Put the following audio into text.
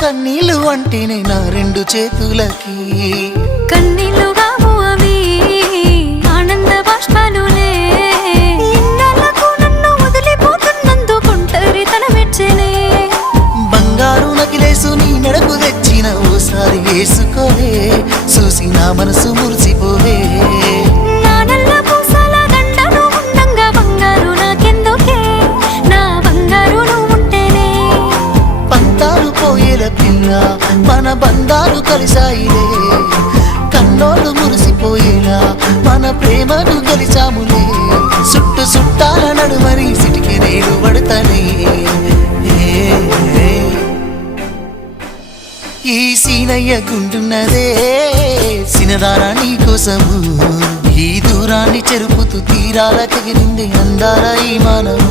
కన్నీళ్ళు అంటేనే నా రెండు చేతులకి కన్నీళ్ళు కావు అవి ఆనంద బాష్పాలులే ఇన్నాళ్ళకు నన్ను వదిలిపోతున్నందుకు ఒంటరితనం మెచ్చనే బంగారు నకిలేసు నీ మెడకు తెచ్చిన ఓసారి వేసుకోవే చూసి నా మనసు మురిసిపోవే నా నల్ల పూసల దండను ఉండంగా బంగారు నాకెందుకే నా బంగారు నువ్వు ఉంటేనే పంతాలు పోయేల పిల్ల మన బంధాలు కలిసాయిలే కన్నోళ్ళు మురిసిపోయేలా మన ప్రేమను కలిసాములే చుట్టు చుట్టాల నడుమని సిటికి నేను పడతానే ఈ సీనయ్య గుంటున్నదే సినదారా నీ కోసము ఈ దూరాన్ని చెరుపుతూ తీరాల తెగిరింది అందాల ఈ మానవు